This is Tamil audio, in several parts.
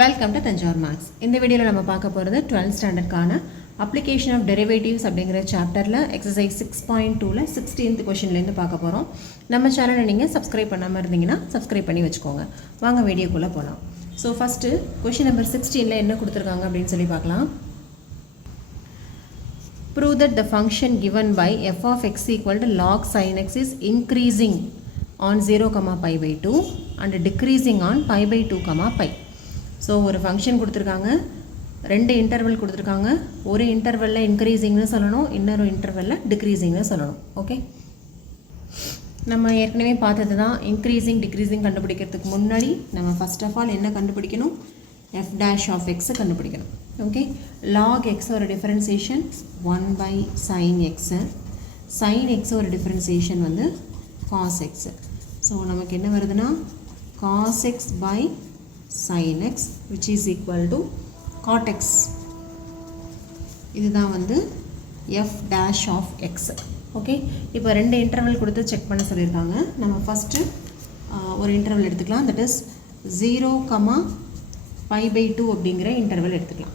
Welcome to Thanjavur maths. இந்த வீடியோவில் நம்ம பார்க்க போகிறது 12th ஸ்டாண்டர்டுக்கான அப்ளிகேஷன் ஆஃப் டெரிவேட்டிவ்ஸ் அப்படிங்கிற சாப்டரில் எக்ஸசைஸ் 6.2ல் 16th கொஷின்லேருந்து பார்க்க போகிறோம். நம்ம சேனலை நீங்கள் சப்ஸ்கிரைப் பண்ணாமல் இருந்தீங்கன்னா சப்ஸ்கிரைப் பண்ணி வச்சுக்கோங்க. வாங்க வீடியோக்குள்ளே போகலாம். ஸோ ஃபஸ்ட்டு கொஷின் நம்பர் 16ல் என்ன கொடுத்துருக்காங்க அப்படின்னு சொல்லி பார்க்கலாம். Prove that the function given by f of x equal to log sin x is increasing on 0, pi by 2 and decreasing on pi by 2, pi. So ஒரு ஃபங்க்ஷன் கொடுத்துருக்காங்க, ரெண்டு இன்டர்வல் கொடுத்துருக்காங்க. ஒரு இன்டர்வலில் இன்க்ரீஸிங்னு சொல்லணும், இன்னொரு இன்டர்வலில் டிக்ரீஸிங்னு சொல்லணும். ஓகே, நம்ம ஏற்கனவே பார்த்தது தான். இன்க்ரீஸிங் டிக்ரீஸிங் கண்டுபிடிக்கிறதுக்கு முன்னாடி நம்ம ஃபஸ்ட் ஆஃப் ஆல் என்ன கண்டுபிடிக்கணும்? f dash of x கண்டுபிடிக்கணும். ஓகே, log x ஒரு differentiation 1 by sin x, sin x ஒரு டிஃபரன்சியேஷன் வந்து cos x. ஸோ நமக்கு என்ன வருதுன்னா cos x by sin x which is equal to cot x. இதுதான் வந்து f dash of x. Okay, இப்போ ரெண்டு இன்டர்வல் கொடுத்து செக் பண்ண சொல்லியிருக்காங்க. நம்ம ஃபஸ்ட்டு ஒரு இன்டர்வல் எடுத்துக்கலாம். தட் இஸ் 0, pi by 2 அப்படிங்கிற இன்டர்வல் எடுத்துக்கலாம்.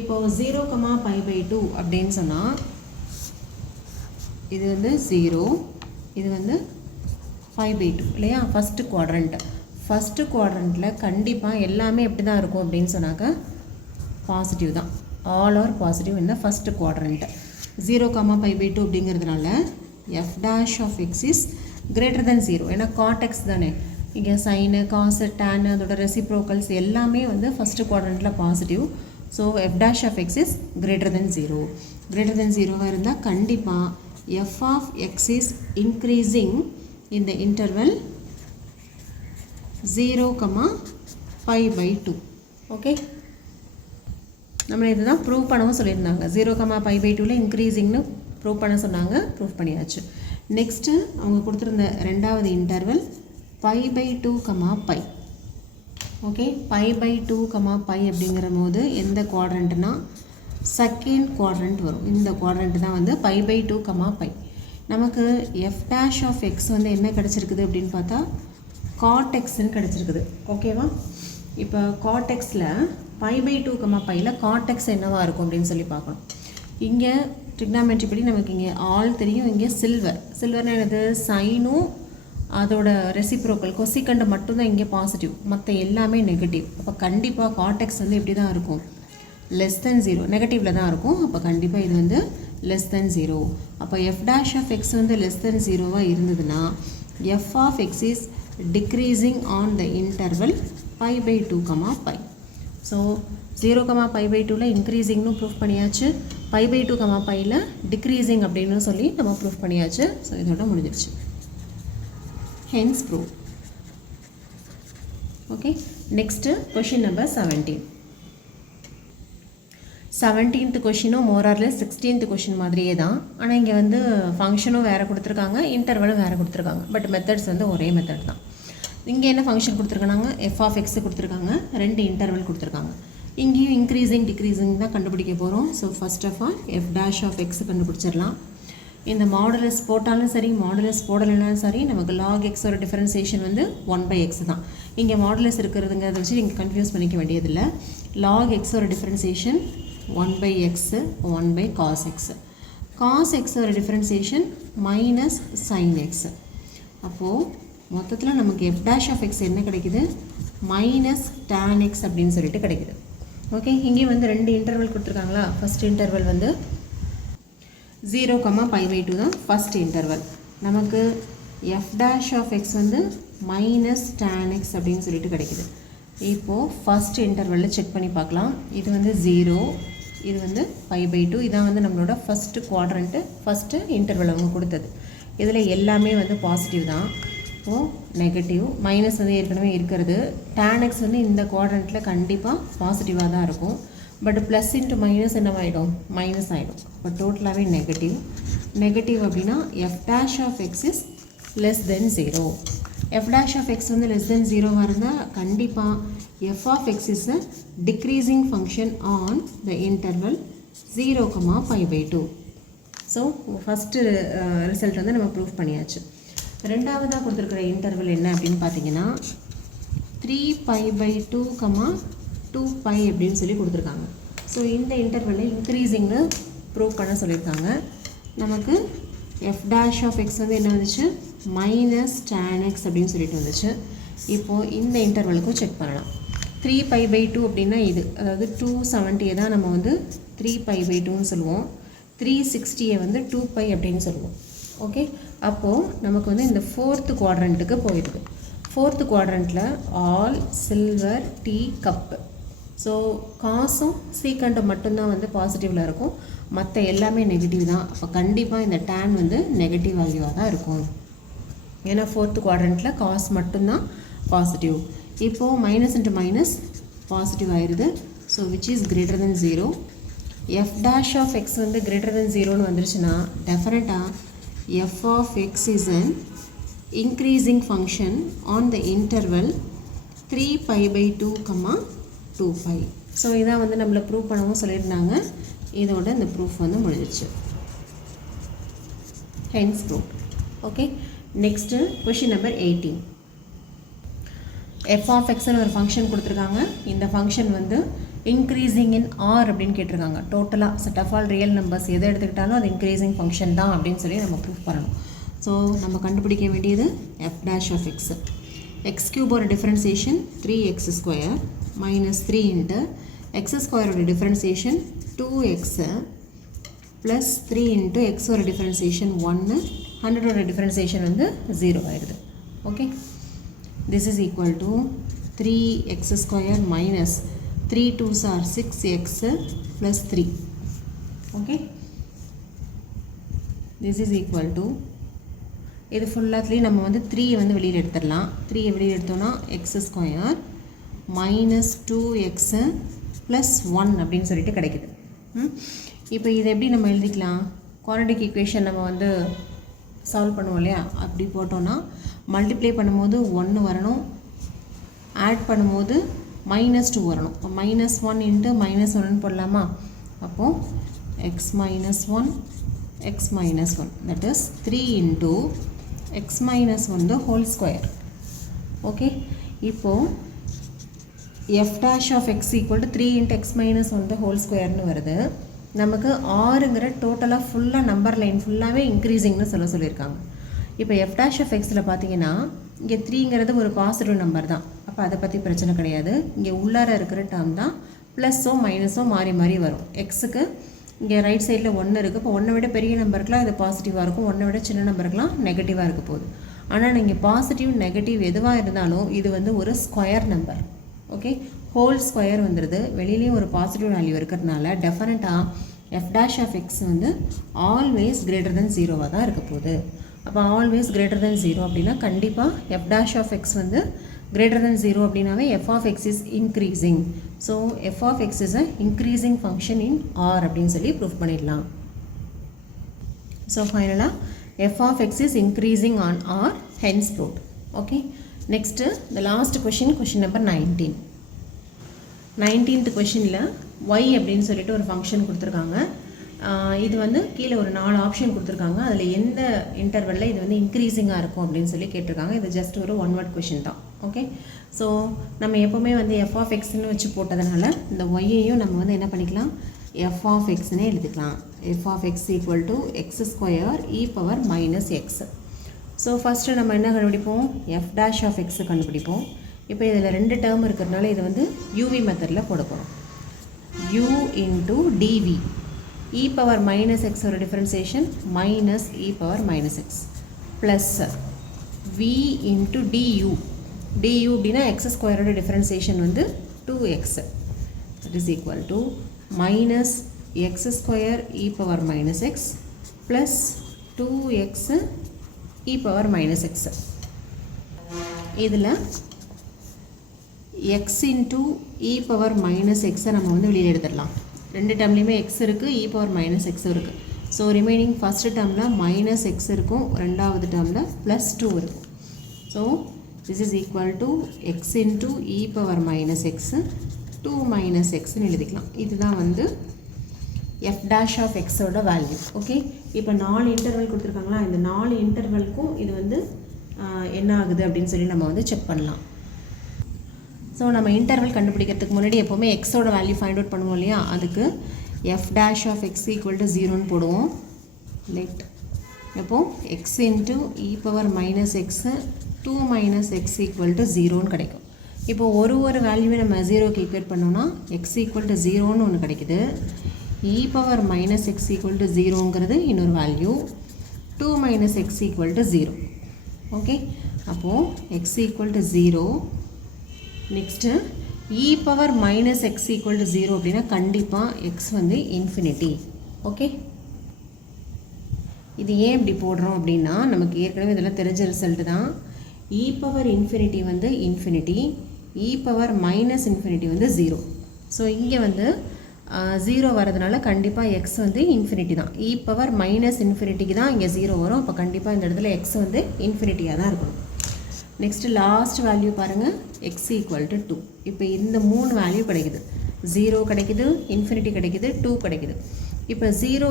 இப்போது 0, pi by 2 அப்படின்னு சொன்னால் இது வந்து 0, இது வந்து pi by 2 இல்லையா? ஃபஸ்ட்டு குவாட்ரண்ட்டில் கண்டிப்பாக எல்லாமே எப்படி தான் இருக்கும் அப்படின்னு சொன்னாக்கா பாசிட்டிவ் தான். ஆல் ஆர் பாசிட்டிவ் இந்த ஃபஸ்ட்டு குவாட்ரண்ட். 0, pi by 2 அப்படிங்கிறதுனால f dash of x is greater than 0. ஏன்னா cot x தானே, இங்கே சைனு காசு டேனு அதோட ரெசிப்ரோக்கல்ஸ் எல்லாமே வந்து ஃபஸ்ட்டு குவாட்ரண்ட்டில் positive. So f dash of x is greater than 0. greater than 0வாக இருந்தால் கண்டிப்பாக f of x is increasing in the interval 0, pi by 2. Okay, நம்ம இதுதான் ப்ரூவ் பண்ணவும் சொல்லியிருந்தாங்க. 0, pi by 2ல் இன்க்ரீஸிங்னு ப்ரூவ் பண்ண சொன்னாங்க, ப்ரூவ் பண்ணியாச்சு. நெக்ஸ்ட்டு அவங்க கொடுத்துருந்த ரெண்டாவது interval pi by 2, pi. Okay, pi by 2, pi அப்படிங்கிற போது எந்த குவாட்ரண்ட்னா செகண்ட் குவாட்ரண்ட் வரும். இந்த குவாட்ரண்ட் தான் வந்து pi by 2, pi. நமக்கு f dash of x வந்து என்ன கிடச்சிருக்குது அப்படின்னு பார்த்தா cot xன்னு கிடச்சிருக்குது. ஓகேவா? இப்போ cot xல pi by 2, piயில் cot x என்னவாக இருக்கும் அப்படின்னு சொல்லி பார்க்கணும். இங்கே ட்ரிக்னாமெட்ரி படி நமக்கு இங்கே ஆல் தெரியும், இங்கே சில்வர்னு என்னது? சைனும் அதோட ரெசிப்ரோக்கல் கொசிகண்டு மட்டும்தான் இங்கே பாசிட்டிவ், மற்ற எல்லாமே நெகட்டிவ். அப்போ கண்டிப்பாக cot x வந்து எப்படி தான் இருக்கும்? லெஸ் தென் 0, நெகட்டிவில் தான் இருக்கும். அப்போ கண்டிப்பாக இது வந்து லெஸ் தென் 0. அப்போ f dash of x வந்து லெஸ் தென் 0வாக இருந்ததுன்னா f of x is decreasing on the interval pi by 2, pi. So 0, pi by 2ல increasingனு proof பண்ணியாச்சு, pi by 2, piயில் decreasing அப்படின்னு சொல்லி நம்ம ப்ரூஃப் பண்ணியாச்சு. ஸோ இதோட முடிஞ்சிருச்சு. hence proof. Okay, next question number 17. 17th கொஷினும் மோரார்லெஸ் 16th question மாதிரியே தான். ஆனால் இங்கே வந்து ஃபங்க்ஷனும் வேறு கொடுத்துருக்காங்க, இன்டர்வலும் வேறு கொடுத்துருக்காங்க. பட் மெத்தட்ஸ் வந்து ஒரே மெத்தட் தான். இங்கே என்ன ஃபங்க்ஷன் கொடுத்துருக்காங்க? f of x கொடுத்துருக்காங்க, ரெண்டு இன்டர்வல் கொடுத்துருக்காங்க. இங்கேயும் இன்க்ரீஸிங் டிக்ரீஸிங் தான் கண்டுபிடிக்க போகிறோம். So first of all f dash of x கண்டுபிடிச்சிடலாம். இந்த மாடுலஸ் போட்டாலும் சரி, மாடுலஸ் போடலைனாலும் சரி, நமக்கு log x ஒரு டிஃபரன்சியேஷன் வந்து 1 by x தான். இங்கே மாடுலஸ் இருக்கிறதுங்கிறத வச்சு நீங்கள் கன்ஃபியூஸ் பண்ணிக்க வேண்டியதில்லை. log x ஒரு differentiation 1 by x, 1 by cos x. cos x ஒரு டிஃபரன்சியேஷன் மைனஸ் sin x. அப்போது மொத்தத்தில் நமக்கு f dash of x என்ன கிடைக்குது? மைனஸ் tan x அப்படின்னு சொல்லிட்டு கிடைக்குது. ஓகே, இங்கே வந்து ரெண்டு இன்டர்வல் கொடுத்துருக்காங்களா? ஃபஸ்ட் இன்டர்வல் வந்து 0, pi by 2 தான் ஃபஸ்ட் இன்டர்வல். நமக்கு f dash of x வந்து மைனஸ் tan x அப்படின்னு சொல்லிட்டு கிடைக்குது. இப்போது ஃபஸ்ட் இன்டர்வலில் செக் பண்ணி பார்க்கலாம். இது வந்து 0, இது வந்து pi by 2. இதான் வந்து நம்மளோட ஃபஸ்ட்டு குவாட்ரண்ட்டு, ஃபஸ்ட்டு இன்டர்வல் அவங்க கொடுத்தது. இதில் எல்லாமே வந்து பாசிட்டிவ் தான். இப்போது நெகட்டிவ் மைனஸ் வந்து ஏற்கனவே இருக்கிறது. tan x வந்து இந்த குவாட்ரண்ட்டில் கண்டிப்பாக பாசிட்டிவாக தான் இருக்கும். பட் ப்ளஸ் இன்ட்டு மைனஸ் என்னவாயிடும்? மைனஸ் ஆகிடும். இப்போ டோட்டலாகவே நெகட்டிவ் அப்படின்னா f dash of x is less than 0. f dash of x வந்து less than 0வாக இருந்தால் கண்டிப்பாக f of x is a decreasing function on the interval 0, pi by 2. So first result வந்து நம்ம ப்ரூஃப் பண்ணியாச்சு. ரெண்டாவதாக கொடுத்துருக்குற இன்டர்வல் என்ன அப்படின்னு பார்த்தீங்கன்னா 3 pi by 2, 2π அப்படின்னு சொல்லி கொடுத்துருக்காங்க. ஸோ இந்த இன்டர்வலில் இன்க்ரீஸிங்னு ப்ரூவ் பண்ண சொல்லியிருக்காங்க. நமக்கு f dash of x வந்து என்ன வந்துச்சு, மைனஸ் tan x அப்படின்னு சொல்லிட்டு வந்துச்சு. இப்போது இந்த இன்டர்வலுக்கும் செக் பண்ணலாம். 3π/2 அப்படின்னா இது, அதாவது 270 தான் நம்ம வந்து 3π/2ன்னு சொல்லுவோம். 360 வந்து 2π அப்படின்னு சொல்லுவோம். ஓகே, அப்போது நமக்கு வந்து இந்த 4th குவாட்ரண்ட்டுக்கு போயிடுது. 4th குவாட்ரண்ட்டில் all silver tea cup. So காசும் சீக்கண்ட்டும் மட்டும்தான் வந்து பாசிட்டிவில் இருக்கும், மற்ற எல்லாமே நெகட்டிவ் தான். அப்போ கண்டிப்பாக இந்த டேன் வந்து நெகட்டிவ் வேல்யூவாக தான் இருக்கும். ஏன்னா 4th குவாட்ரண்ட்டில் காசு மட்டும்தான் பாசிட்டிவ். இப்போது மைனஸ் இன்ட்டு மைனஸ் பாசிட்டிவ் ஆயிடுது. So which is greater than 0. f dash of x வந்து கிரேட்டர் தென் 0ன்னு வந்துருச்சுன்னா டெஃபினட்டாக f of x is an increasing function on the interval 3π/2, 2π. So இதான் வந்து நம்மளை ப்ரூவ் பண்ணவும் சொல்லியிருந்தாங்க. இதோட இந்த ப்ரூஃப் வந்து முடிஞ்சிச்சு. Hence prove. Okay, next question number 18. f of xன்னு ஒரு ஃபங்க்ஷன் கொடுத்துருக்காங்க. இந்த ஃபங்க்ஷன் வந்து இன்க்ரீஸிங் இன் r அப்படின்னு கேட்டிருக்காங்க. டோட்டலாக set of all real numbers எதை எடுத்துக்கிட்டாலும் அது இன்க்ரீஸிங் ஃபங்க்ஷன் தான் அப்படின்னு சொல்லி நம்ம ப்ரூஃப் பண்ணணும். ஸோ நம்ம கண்டுபிடிக்க வேண்டியது f dash of x. x கியூபோட differentiation 3x² minus 3 into x ஸ்கொயரோட டிஃப்ரென்சியேஷன் 2x ப்ளஸ் 3 இன்ட்டு எக்ஸோட டிஃப்ரென்சியேஷன் 1, 100ஓட டிஃப்ரென்சியேஷன் வந்து 0 ஆயிடுது. Okay, this is equal to 3x² minus 3 2s are 6x plus 3. Okay, this is equal to, இது ஃபுல்லாத்துலேயும் நம்ம வந்து 3 வந்து வெளியில் எடுத்துடலாம். 3 வெளியில் எடுத்தோன்னா x² மைனஸ் 2x ப்ளஸ் 1 அப்படின்னு சொல்லிட்டு கிடைக்குது. இப்போ இதை எப்படி நம்ம எழுதிக்கலாம், குவாட்ரடிக் ஈக்குவேஷன் நம்ம வந்து சால்வ் பண்ணுவோம் இல்லையா, அப்படி போட்டோன்னா மல்டிப்ளை பண்ணும்போது 1 வரணும், ஆட் பண்ணும்போது -2 வரணும். இப்போ -1 இன்ட்டு -1 போடலாமா, அப்போது x minus 1 that is 3 into x minus 1 the whole square. Okay, இப்போது f dash of x equal to 3 into x minus 1 the whole squareன்னு வருது. நமக்கு ஆறுங்கிற டோட்டலாக ஃபுல்லாக நம்பர் லைன் ஃபுல்லாகவே இன்க்ரீஸிங்னு சொல்லியிருக்காங்க. இப்போ f dash of xயில் பார்த்தீங்கன்னா இங்கே 3ங்கிறது ஒரு பாசிட்டிவ் நம்பர் தான். அப்போ அதை பற்றி பிரச்சனை கிடையாது. இங்கே உள்ளார இருக்கிற டேர்ம் தான் ப்ளஸ்ஸோ மைனஸோ மாறி மாறி வரும். எக்ஸுக்கு இங்கே ரைட் சைடில் 1 இருக்குது. இப்போ 1 விட பெரிய நம்பருக்குலாம் இது பாசிட்டிவாக இருக்கும், 1 விட சின்ன நம்பருக்குலாம் நெகட்டிவாக இருக்க போகுது. ஆனால் நீங்கள் பாசிட்டிவ் நெகட்டிவ் எதுவாக இருந்தாலும் இது வந்து ஒரு square number. Okay, whole square வந்துடுது. வெளியிலேயும் ஒரு பாசிட்டிவ் வேல்யூ இருக்கிறதுனால டெஃபினட்டாக f dash of x வந்து ஆல்வேஸ் கிரேட்டர் தென் 0வாக தான் இருக்க போகுது. அப்போ ஆல்வேஸ் கிரேட்டர் தென் 0 அப்படின்னா கண்டிப்பாக f dash of x வந்து கிரேட்டர் தென் 0 அப்படின்னாவே f of x is increasing. So f of x is a increasing function in r அப்படின்னு சொல்லி ப்ரூஃப் பண்ணிடலாம். ஸோ ஃபைனலாக f of x is increasing on r, hence proved. Okay, next the last question number 19. 19th கொஷினில் y அப்படின்னு சொல்லிட்டு ஒரு ஃபங்க்ஷன் கொடுத்துருக்காங்க. இது வந்து கீழே ஒரு 4 ஆப்ஷன் கொடுத்துருக்காங்க. அதில் எந்த இன்டர்வலில் இது வந்து இன்க்ரீஸிங்காக இருக்கும் அப்படின்னு சொல்லி கேட்டிருக்காங்க. இது ஜஸ்ட் ஒரு 1 word கொஷின் தான். ஓகே, ஸோ நம்ம எப்போவுமே வந்து f of xன்னு வச்சு போட்டதுனால இந்த y-ஐயும் நம்ம வந்து என்ன பண்ணிக்கலாம், f of xன்னு எழுதிக்கலாம். f of x equal to x² e power minus x. So first நம்ம என்ன கண்டுபிடிப்போம், f dash of x கண்டுபிடிப்போம். இப்போ இதில் 2 டேர்ம் இருக்கிறதுனால இது வந்து uv மெத்தடில் போட போகிறோம். u into dv e power minus x ஒரு differentiation minus e power minus x plus v into du அப்படின்னா x ஸ்கொயரோட டிஃப்ரென்சியேஷன் வந்து 2x that is equal to minus x square e power minus x plus 2x e power minus x. இதில் x into e power minus x நம்ம வந்து வெளியில் எடுத்துடலாம். 2 டேர்ம்லேயுமே x இருக்குது, e power minus x இருக்குது. ஸோ ரிமைனிங் ஃபஸ்ட்டு டேர்மில் மைனஸ் x இருக்கும், ரெண்டாவது டேர்மில் +2 இருக்கும். So this is equal to x into e power minus x 2 minus xன்னு எழுதிக்கலாம். இதுதான் வந்து f dash of x ஓட வேல்யூ. ஓகே, இப்போ 4 இன்டர்வல் கொடுத்துருக்காங்களா, இந்த 4 இன்டர்வலுக்கும் இது வந்து என்ன ஆகுது அப்படின்னு சொல்லி நம்ம வந்து செக் பண்ணலாம். ஸோ நம்ம இன்டர்வல் கண்டுபிடிக்கிறதுக்கு முன்னாடி எப்போவுமே எக்ஸோட வேல்யூ ஃபைண்ட் அவுட் பண்ணுவோம் இல்லையா, அதுக்கு f dash of x equal to 0ன்னு போடுவோம். லெட் எப்போது x into e power minus x 2 minus x equal to 0ன்னு கிடைக்கும். இப்போது ஒரு வேல்யூவை நம்ம 0க்கு ஈக்குவேட் பண்ணோம்னா x equal to 0ன்னு ஒன்று கிடைக்குது. e power minus x equal to 0ங்கிறது இன்னொரு value, 2 minus x equal to 0. Okay, அப்போது x equal to 0. Next e power minus x equal to 0 அப்படின்னா கண்டிப்பாக x வந்து இன்ஃபினிட்டி. ஓகே, இது ஏன் இப்படி போடுறோம் அப்படின்னா நமக்கு ஏற்கனவே இதெல்லாம் தெரிஞ்ச ரிசல்ட் தான். e power infinity வந்து infinity, e power minus infinity வந்து 0. ஸோ இங்கே வந்து 0 வரதுனால கண்டிப்பாக x வந்து இன்ஃபினிட்டி தான். e power minus infinity தான் இங்கே 0 வரும். அப்போ கண்டிப்பாக இந்த இடத்துல x வந்து இன்ஃபினிட்டியாக தான் இருக்கணும். நெக்ஸ்ட்டு லாஸ்ட் வேல்யூ பாருங்கள், x equal to 2. இப்போ இந்த 3 வேல்யூ கிடைக்குது. 0 கிடைக்குது, இன்ஃபினிட்டி கிடைக்குது, 2 கிடைக்குது. இப்போ 0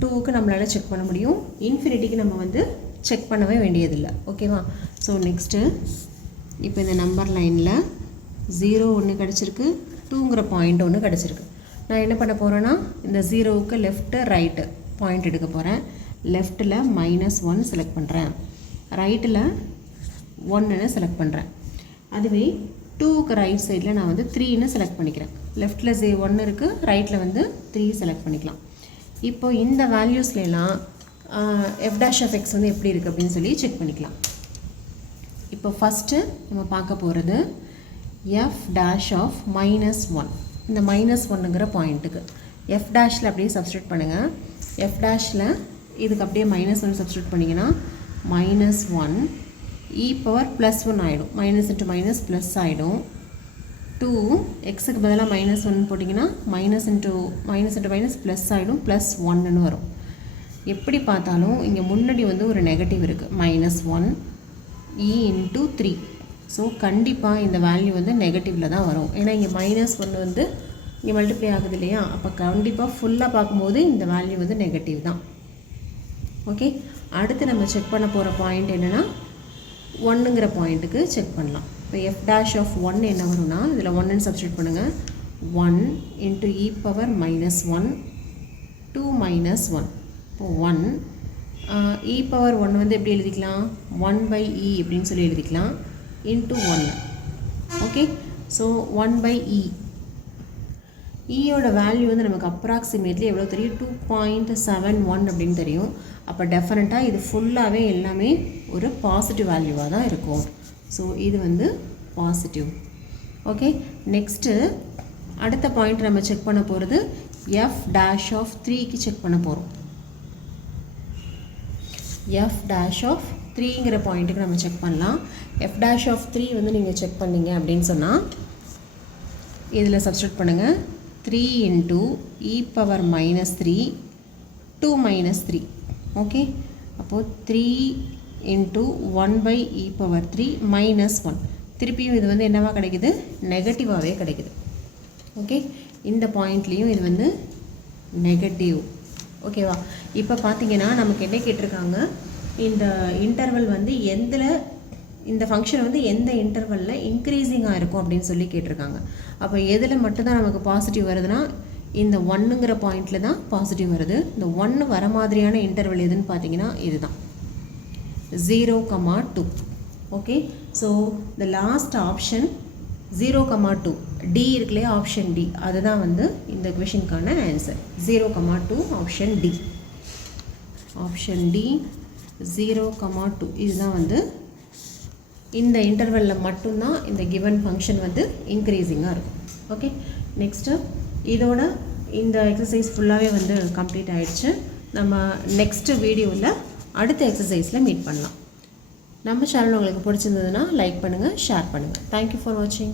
2க்கு நம்மளால் செக் பண்ண முடியும், இன்ஃபினிட்டிக்கு நம்ம வந்து செக் பண்ணவே வேண்டியதில்லை. ஓகேவா? ஸோ நெக்ஸ்ட்டு இப்போ இந்த நம்பர் லைனில் 0 ஒன்று கிடச்சிருக்கு, 2ங்கிற பாயிண்ட் ஒன்று கிடச்சிருக்கு. நான் என்ன பண்ண போகிறேன்னா இந்த 0க்கு லெஃப்ட்டு ரைட்டு பாயிண்ட் எடுக்க போகிறேன். லெஃப்ட்டில் -1 செலக்ட் பண்ணுறேன், ரைட்டில் 1ன்னு செலக்ட் பண்ணுறேன். அதுவே 2க்கு ரைட் சைடில் நான் வந்து 3ன்னு செலக்ட் பண்ணிக்கிறேன். லெஃப்ட்டில் 1 இருக்குது, ரைட்டில் வந்து 3 செலக்ட் பண்ணிக்கலாம். இப்போ இந்த வேல்யூஸ்லாம் f dash of x வந்து எப்படி இருக்குது அப்படின்னு சொல்லி செக் பண்ணிக்கலாம். இப்போ ஃபஸ்ட்டு நம்ம பார்க்க போகிறது f dash of -1. இந்த -1ங்கிற பாயிண்ட்டுக்கு f dashல அப்படியே சப்ஸ்டியூட் பண்ணுங்கள். f dashல இதுக்கு அப்படியே -1 சப்ஸ்டியூட் பண்ணிங்கன்னா -1 e power +1 ஆகிடும். மைனஸ் இன்ட்டு மைனஸ் ப்ளஸ் ஆகிடும். 2 எக்ஸுக்கு பதிலாக -1 போட்டிங்கன்னா மைனஸ் இன்ட்டு மைனஸ் ப்ளஸ் ஆகிடும், +1ன்னு வரும். எப்படி பார்த்தாலும் இங்கே முன்னாடி வந்து ஒரு நெகட்டிவ் இருக்குது, -1 e into 3. ஸோ கண்டிப்பாக இந்த வேல்யூ வந்து நெகட்டிவில் தான் வரும். ஏன்னா இங்கே -1 வந்து இங்கே மல்டிப்ளை ஆகுது இல்லையா, அப்போ கண்டிப்பாக ஃபுல்லாக பார்க்கும்போது இந்த வேல்யூ வந்து நெகட்டிவ் தான். ஓகே, அடுத்து நம்ம செக் பண்ண போகிற பாயிண்ட் என்னென்னா 1ங்கிற பாயிண்ட்டுக்கு செக் பண்ணலாம். இப்போ f dash of 1 என்ன வரும்னா இதில் 1ன்னு சப்ஸ்டியூட் பண்ணுங்கள். 1 into e power -1 2 minus 1. இப்போ 1 e power 1 வந்து எப்படி எழுதிக்கலாம், 1/e அப்படின்னு சொல்லி எழுதிக்கலாம், into 1. Okay, so 1/e. ஈயோட வேல்யூ வந்து நமக்கு அப்ராக்சிமேட்லி எவ்வளோ தெரியும், 2.71 அப்படின்னு தெரியும். அப்போ டெஃபினட்டாக இது ஃபுல்லாகவே எல்லாமே ஒரு பாசிட்டிவ் வேல்யூவாக தான் இருக்கும். ஸோ இது வந்து பாசிட்டிவ். ஓகே, நெக்ஸ்ட்டு அடுத்த பாயிண்ட் நம்ம செக் பண்ண போகிறது f dash of 3க்கு செக் பண்ண போகிறோம். f dash of 3ங்கிற பாயிண்ட்டுக்கு நம்ம செக் பண்ணலாம். f dash of 3 வந்து நீங்கள் செக் பண்ணீங்க அப்படின்னு சொன்னால் இதில் சப்ஸ்டியூட் பண்ணுங்கள். 3 into e power -3 2 minus 3. Okay, அப்போது 3 into 1/e power 3 -1. திருப்பியும் இது வந்து என்னவா கிடைக்குது, நெகட்டிவாகவே கிடைக்குது. ஓகே, இந்த பாயிண்ட்லேயும் இது வந்து நெகட்டிவ். ஓகேவா? இப்போ பார்த்தீங்கன்னா நமக்கு என்ன கேட்டிருக்காங்க, இந்த இன்டர்வல் வந்து இந்த ஃபங்க்ஷன் வந்து எந்த இன்டர்வலில் இன்க்ரீஸிங்காக இருக்கும் அப்படின்னு சொல்லி கேட்டிருக்காங்க. அப்போ எதில் மட்டும்தான் நமக்கு பாசிட்டிவ் வருதுன்னா இந்த 1ங்கிற பாயிண்டில் தான் பாசிட்டிவ் வருது. இந்த 1 வர மாதிரியான இன்டர்வல் எதுன்னு பார்த்தீங்கன்னா இதுதான் 0,2. Okay, so the last option 0,2 D இருக்குல்லையே, ஆப்ஷன் டி, அதுதான் வந்து இந்த கொஷினுக்கான answer. 0,2 option D. Option D 0,2 இதுதான் வந்து இந்த இன்டர்வலில் மட்டும்தான் இந்த கிவன் ஃபங்க்ஷன் வந்து இன்க்ரீஸிங்காக இருக்கும். ஓகே, நெக்ஸ்ட்டு இதோட இந்த எக்ஸசைஸ் ஃபுல்லாகவே வந்து கம்ப்ளீட் ஆகிடுச்சு. நம்ம நெக்ஸ்ட்டு வீடியோவில் அடுத்த எக்ஸசைஸில் மீட் பண்ணலாம். நம்ம சேனல் உங்களுக்கு பிடிச்சிருந்ததுன்னா லைக் பண்ணுங்கள், ஷேர் பண்ணுங்கள். தேங்க்யூ ஃபார் வாட்சிங்.